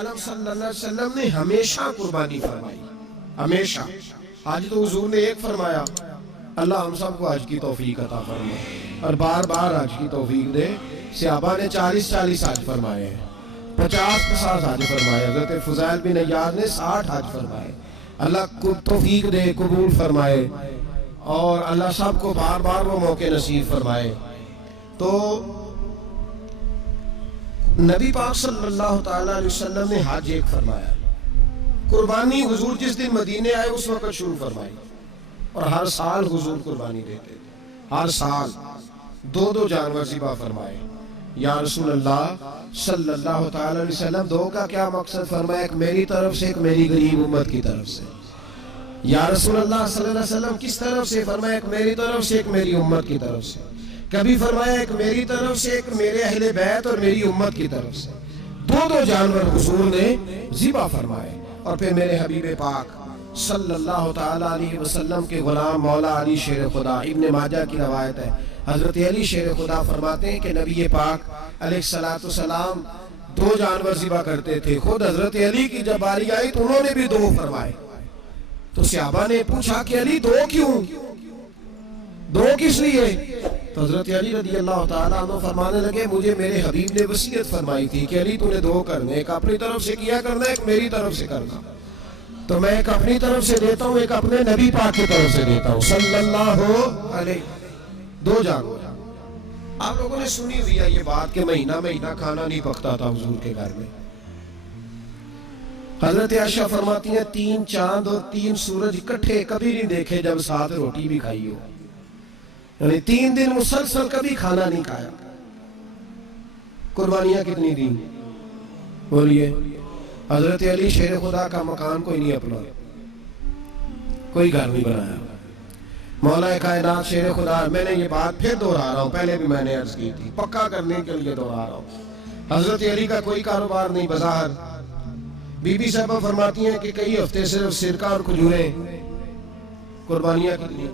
عالم صلی اللہ علیہ وسلم نے ہمیشہ قربانی فرمائی، ہمیشہ۔ آج تو حضور نے ایک فرمایا، اللہ ہم سب کو حج کی توفیق عطا فرمائے اور بار بار حج کی توفیق دے۔ صحابہ نے 40 حج فرمائے ہیں، 50 حج فرمائے، حضرت فضیل بن عیاض نے 60 حج فرمائے۔ اللہ کو توفیق دے، قبول فرمائے اور اللہ سب کو بار بار وہ موقع نصیب فرمائے۔ تو نبی پاک صلی اللہ تعالیٰ علیہ وسلم نے حج ایک فرمایا، قربانی حضور جس دن مدینے آئے اس وقت شروع فرمائی، اور ہر سال حضور قربانی دیتے تھے، ہر سال 2 جانور ذبح فرمائے۔ یا رسول اللہ صلی اللہ تعالیٰ علیہ وسلم 2 کا کیا مقصد فرمایا؟ ایک میری طرف سے، ایک میری غریب امت کی طرف سے۔ یا رسول اللہ صلی اللہ علیہ وسلم کس طرف سے فرمایا؟ ایک میری طرف سے، ایک میری امت کی طرف سے۔ کبھی فرمایا ایک میری طرف سے، ایک میرے اہل بیت اور میری امت کی طرف سے۔ 2 جانور حضور نے ذبح فرمائے، اور پھر میرے حبیب پاک صلی اللہ تعالیٰ علیہ وسلم کے غلام مولا علی شیر خدا، ابن ماجہ کی روایت ہے، حضرت علی شیر خدا فرماتے ہیں کہ نبی پاک علیہ السلام 2 جانور ذبح کرتے تھے۔ خود حضرت علی کی جب باری آئی تو انہوں نے بھی 2 فرمائے۔ تو صحابہ نے پوچھا کہ علی 2 کیوں؟ 2 کس لیے؟ تو حضرت علی رضی اللہ تعالیٰ عنہ فرمانے لگے مجھے میرے حبیب نے وصیت فرمائی تھی کہ علی تو نے 2 کرنے، ایک اپنی طرف سے کیا کرنا، ایک میری طرف سے کرنا۔ تو میں ایک اپنی طرف سے دیتا ہوں، ایک اپنے نبی پاک کی طرف سے دیتا ہوں صلی اللہ علیہ۔ 2 جانور۔ آپ لوگوں نے سنی ہوئی ہے یہ بات کہ مہینہ کھانا نہیں پکتا تھا حضور کے گھر میں۔ حضرت عائشہ فرماتی ہیں 3 چاند اور 3 سورج اکٹھے کبھی نہیں دیکھے جب ساتھ روٹی بھی کھائی ہو، یعنی 3 دن مسلسل کبھی کھانا نہیں کھایا۔ قربانیاں کتنی دیں؟ بولیے۔ حضرت علی شیر خدا کا مکان کوئی نہیں اپنا، کوئی گھر نہیں بنایا۔ مولا کائنات شیر خدا، میں نے یہ بات پھر دہرا رہا ہوں، پہلے بھی میں نے عرض کی تھی، پکا کرنے کے لیے دہرا رہا ہوں۔ حضرت علی کا کوئی کاروبار نہیں بظاہر۔ بی بی صاحبہ فرماتی ہیں کہ کئی ہفتے صرف سرکہ اور کھجوریں۔ قربانیاں کتنی؟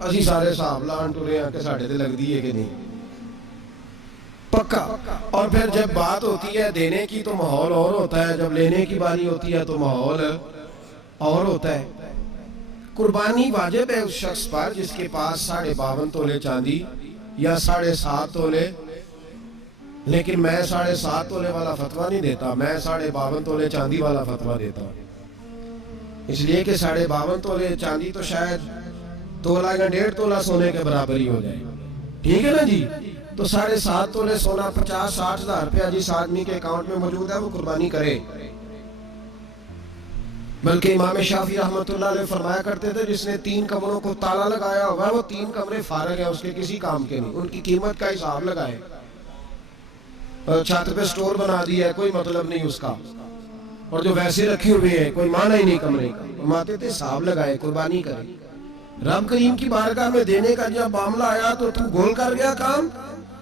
اسی سارے صاحب لان ٹورے ہیں کہ ساڑھے تے لگ دیئے کہ نہیں، پکا۔ اور پھر جب بات ہوتی ہے دینے کی تو ماحول اور ہوتا ہے، جب لینے کی باری ہوتی ہے تو ماحول اور ہوتا ہے۔ قربانی واجب ہے اس شخص پر جس کے پاس 52.5 تولے چاندی یا 7.5 تولے، لیکن میں 7.5 تولے والا فتویٰ نہیں دیتا، میں 52.5 تولے چاندی والا فتویٰ دیتا ہوں، اس لیے کہ 52.5 تولے چاندی تو شاید تولہ یا 1.5 تولہ سونے کے برابر ہی ہو جائے، ٹھیک ہے نا جی؟ تو 7.5 تولے سونا 50-60 ہزار روپیہ جس آدمی کے اکاؤنٹ میں موجود ہے وہ قربانی کرے۔ بلکہ امام شافعی رحمۃ اللہ علیہ فرمایا کرتے تھے جس نے 3 کمروں کو تالا لگایا ہوگا وہ 3 کمرے فارغ ہیں، اس کے کسی کام کے نہیں، ان کی قیمت کا حساب لگائے۔ چھت پہ سٹور بنا دیا ہے، کوئی مطلب نہیں اس کا، اور جو ویسے رکھی ہوئے ہیں کوئی معنی ہی نہیں کمرے کا، فرماتے تھے حساب لگائے، قربانی کرے۔ رب کریم کی بارگاہ میں دینے کا جب معاملہ آیا تو گول کر گیا کام۔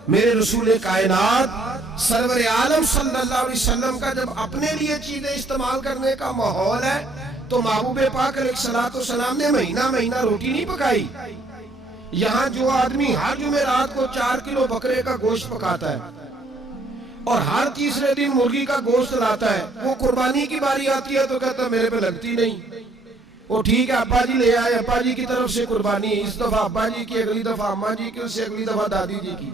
میرے رسول کائنات سرور عالم صلی اللہ علیہ وسلم کا جب اپنے لیے چیزیں استعمال کرنے کا ماحول ہے تو محبوب پاک علیہ السلام نے مہینہ روٹی نہیں پکائی۔ یہاں جو آدمی ہر جمعرات کو 4 کلو بکرے کا گوشت پکاتا ہے اور ہر تیسرے دن مرغی کا گوشت لاتا ہے، وہ قربانی کی باری آتی ہے تو کہتا ہے میرے پہ لگتی نہیں۔ وہ ٹھیک ہے ابا جی لے آئے، ابا جی کی طرف سے قربانی، اس دفعہ ابا جی کی، اگلی دفعہ اماں جی کی، اس سے اگلی دفعہ دادی جی کی۔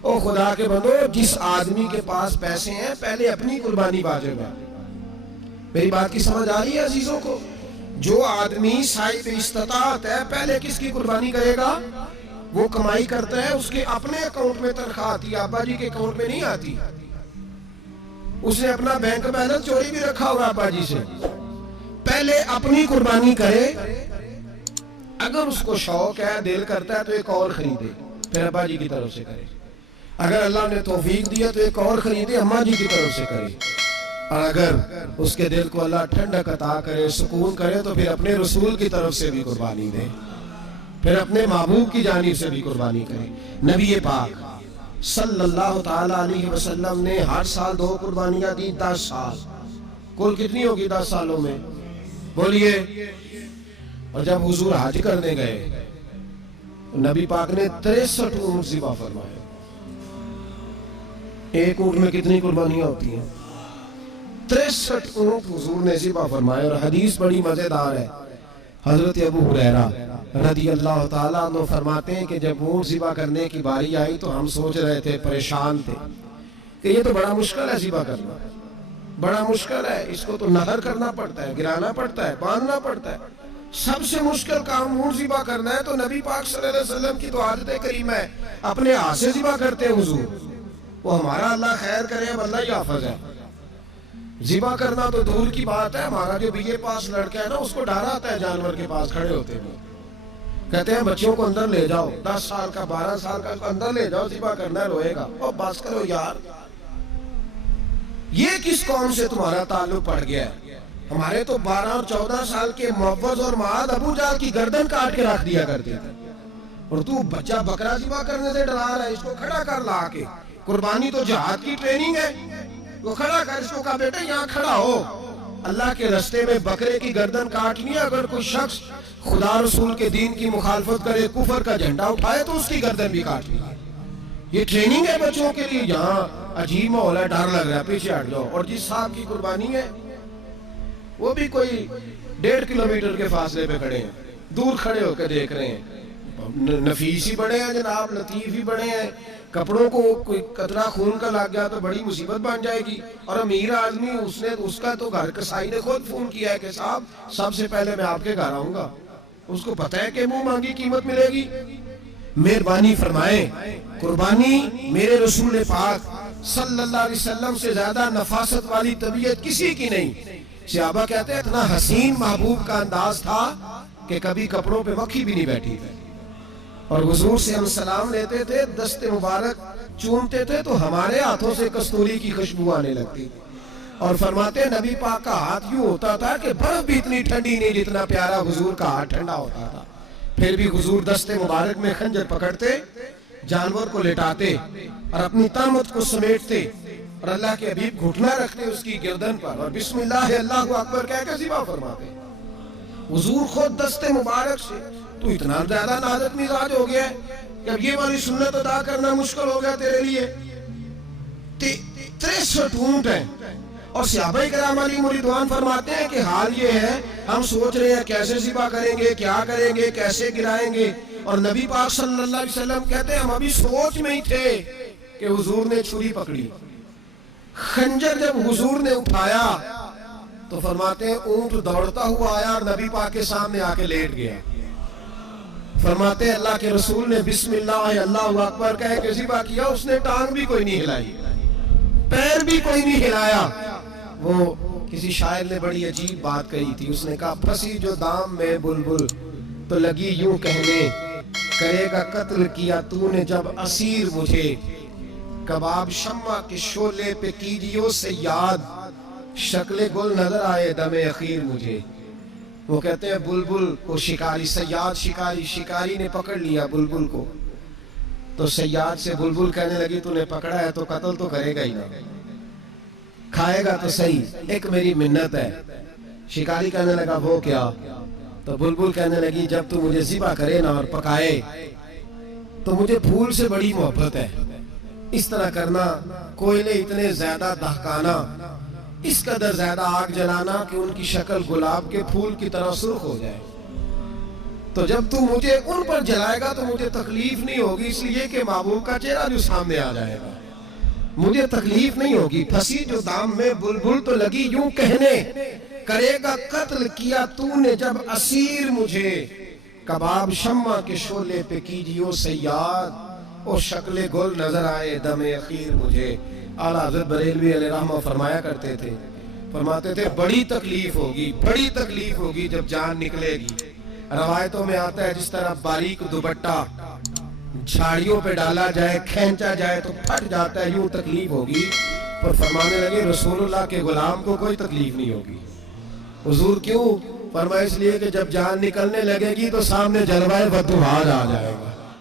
او خدا کے بندو، جس آدمی کے پاس پیسے ہیں پہلے اپنی قربانی واجب ہے۔ میری بات کی سمجھ آ رہی ہے عزیزوں کو؟ جو آدمی صاحب استطاعت ہے پہلے کس کی قربانی کرے گا؟ وہ کمائی کرتا ہے، اس کے اپنے اکاؤنٹ میں تنخواہ آتی ہے، ابا جی کے اکاؤنٹ میں نہیں آتی۔ اس نے اپنا بینک بیلنس چوری بھی رکھا ہوگا ابا جی سے۔ پہلے اپنی قربانی کرے، اگر اس کو شوق ہے، دل کرتا ہے تو ایک اور خریدے، پھر ابا جی کی طرف سے کرے۔ اگر اللہ نے توفیق دیا تو ایک اور خریدے، اماں جی کی طرف سے کرے۔ اور اگر اس کے دل کو اللہ ٹھنڈک عطا کرے، سکون کرے، تو پھر اپنے رسول کی طرف سے بھی قربانی دے، پھر اپنے محبوب کی جانب سے بھی قربانی کرے۔ نبی پاک صلی اللہ تعالیٰ علیہ وسلم نے ہر سال 2 قربانیاں دی، 10 سال۔ کل کتنی ہوگی 10 سالوں میں؟ بولیے۔ اور جب حضور حج کرنے گئے نبی پاک نے 63 اونٹ ذبح فرمائے۔ ایک اونٹ میں کتنی قربانیاں ہوتی ہیں؟ 63 اونٹ حضور نے ذبح فرمائے. اور حدیث بڑی مزیدار ہے. حضرت ابو ہریرہ رضی اللہ تعالیٰ عنہ فرماتے ہیں کہ جب اونٹ ذبح کرنے کی باری آئی تو ہم سوچ رہے تھے, پریشان تھے کہ یہ تو بڑا مشکل ہے ذبح کرنا, بڑا مشکل ہے, اس کو تو نہر کرنا پڑتا ہے, گرانا پڑتا ہے, باندھنا پڑتا ہے. سب سے مشکل کام اونٹ ذبح کرنا ہے. تو نبی پاک صلی اللہ علیہ وسلم کی تو عادت کریم ہے, اپنے ہاتھ سے ذبح کرتے ہیں حضور. وہ ہمارا اللہ خیر کرے, اب اللہ ہی حافظ ہے. ذبح کرنا تو دور کی بات ہے. ہمارا جو بی اے پاس لڑکا ہے نا, اس کو ڈر آتا ہے جانور کے پاس کھڑے ہوتے ہیں. کہتے ہیں بچوں کو اندر لے جاؤ, 10 سال کا 12 سال کا اندر لے جاؤ, ذبح کرنا ہے, روئے گا. اور بس کرو یار, یہ کس قوم سے تمہارا تعلق پڑ گیا ہے؟ ہمارے تو 12 اور 14 سال کے معوذ اور معاذ ابو جہل کی گردن کاٹ کے رکھ دیا کرتے تھے, اور تو بچہ بکرا ذبح کرنے سے ڈرا رہا ہے. اس کو کھڑا کر لا کے. قربانی تو جہاد کی ٹریننگ ہے. وہ کھڑا کر, اس کو کہا بیٹا یہاں کھڑا ہو, اللہ کے رستے میں بکرے کی گردن کاٹنی ہے. اگر کوئی شخص خدا رسول کے دین کی مخالفت کرے, کفر کا جھنڈا اٹھائے, تو اس کی گردن بھی کاٹنی ہے. یہ ٹریننگ ہے بچوں کے لیے. یہاں عجیب ماحول ہے, ڈر لگ رہا ہے, پیچھے ہٹ جاؤ. اور جس صاحب کی قربانی ہے وہ بھی کوئی 1.5 کلومیٹر کے فاصلے پہ کھڑے ہیں, دور کھڑے ہو کے دیکھ رہے ہیں. نفیس ہی بڑے ہیں جناب, لطیف ہی بڑے ہیں. کپڑوں کو کوئی قطرہ خون کا لگ گیا تو بڑی مصیبت بن جائے گی. اور امیر آدمی, اس کا تو گھر کسائی نے خود فون کیا ہے کہ صاحب سب سے پہلے میں آپ کے گھر آؤں گا. اس کو پتہ ہے کہ منہ مانگی قیمت ملے گی. مہربانی فرمائیں, قربانی میرے رسول پاک صلی اللہ علیہ وسلم سے زیادہ نفاست والی طبیعت کسی کی نہیں. صحابہ کہتے ہیں اتنا حسین محبوب کا انداز تھا کہ کبھی کپڑوں پہ مکھی بھی نہیں بیٹھی تھی. اور حضور سے ہم سلام لیتے تھے, دست مبارک چومتے تھے تو ہمارے ہاتھوں سے کستوری کی خوشبو آنے لگتی تھی. اور فرماتے ہیں نبی پاک کا ہاتھ یوں ہوتا تھا کہ برف بھی اتنی ٹھنڈی نہیں جتنا پیارا حضور کا ہاتھ ٹھنڈا ہوتا تھا. پھر بھی حضور دست مبارک میں خنجر پکڑتے, جانور کو لٹاتے اور اپنی تامت کو سمیٹتے, اور اللہ کے حبیب گھٹنا رکھتے اس کی گردن پر, اور بسم اللہ اللہ اکبر کہہ کے ذبح فرماتے. حضور خود دست مبارک سے. تو اتنا زیادہ نازک مزاج ہو گیا ہے کہ اب یہ والی سنت ادا کرنا مشکل ہو گیا تیرے لیے. 63 اونٹ ہیں. اور صحابہ کرام علیہم رضوان فرماتے ہیں کہ حال یہ ہے, ہم سوچ رہے ہیں کیسے ذبح کریں گے, کیا کریں گے, کیسے گرائیں گے. اور نبی پاک صلی اللہ علیہ وسلم کہتے ہیں ہم ابھی سوچ میں ہی تھے کہ حضور نے چھری پکڑی. خنجر جب حضور نے اٹھایا تو فرماتے ہیں اونٹ دوڑتا ہوا آیا اور نبی پاک کے سامنے آ کے لیٹ گیا. فرماتے ہیں اللہ کے رسول نے بسم اللہ اللہ اکبر کہہ کے ذبح کیا. اس نے ٹانگ بھی کوئی نہیں ہلائی, پیر بھی کوئی نہیں ہلایا. وہ کسی شاعر نے بڑی عجیب بات کہی تھی. اس نے کہا پھنسی جو دام میں بلبل تو لگی یوں کہنے, کرے گا قتل کیا تو نے جب اسیر مجھے, کباب شمع کے شعلے پہ کیجیو سے یاد, شکل گل نظر آئے دم اخیر مجھے. وہ کہتے ہیں بلبل کو شکاری, صیاد شکاری نے پکڑ لیا بلبل کو, تو صیاد سے بلبل کہنے لگی تو نے پکڑا ہے تو قتل تو کرے گا ہی نا, کھائے گا تو صحیح, ایک میری منت ہے. شکاری کہنے لگا وہ کیا؟ تو بلبل کہنے لگی جب تو مجھے ذبح کرے نا اور پکائے تو مجھے پھول سے بڑی محبت ہے. اس طرح کرنا, کوئلے اتنے زیادہ دہکانا, اس قدر زیادہ آگ جلانا کہ ان کی شکل گلاب کے پھول کی طرح سرخ ہو جائے. تو جب تو مجھے ان پر جلائے گا تو مجھے تکلیف نہیں ہوگی, اس لیے کہ محبوب کا چہرہ جو سامنے آ جائے گا, مجھے تکلیف نہیں ہوگی. پھنسی جو دام میں بلبل تو لگی یوں کہنے, کرے گا قتل کیا تو نے جب اسیر مجھے, کباب شمع کے شعلے پہ کیجیو سے یاد, اور شکل گل نظر آئے دم اخیر مجھے. اعلیٰ حضرت بریلوی علیہ رحمہ فرمایا کرتے تھے, فرماتے تھے بڑی تکلیف ہوگی جب جان نکلے گی. روایتوں میں آتا ہے جس طرح باریک دوپٹہ جھاڑیوں پہ ڈالا جائے, کھینچا جائے تو پھٹ جاتا ہے, یوں تکلیف ہوگی. پر فرمانے لگے رسول اللہ کے غلام کو کوئی تکلیف نہیں ہوگی. حضور کیوں؟ فرمایا اس لیے کہ جب جان نکلنے لگے گی تو سامنے جلوہ بدوحال آ جائے گا.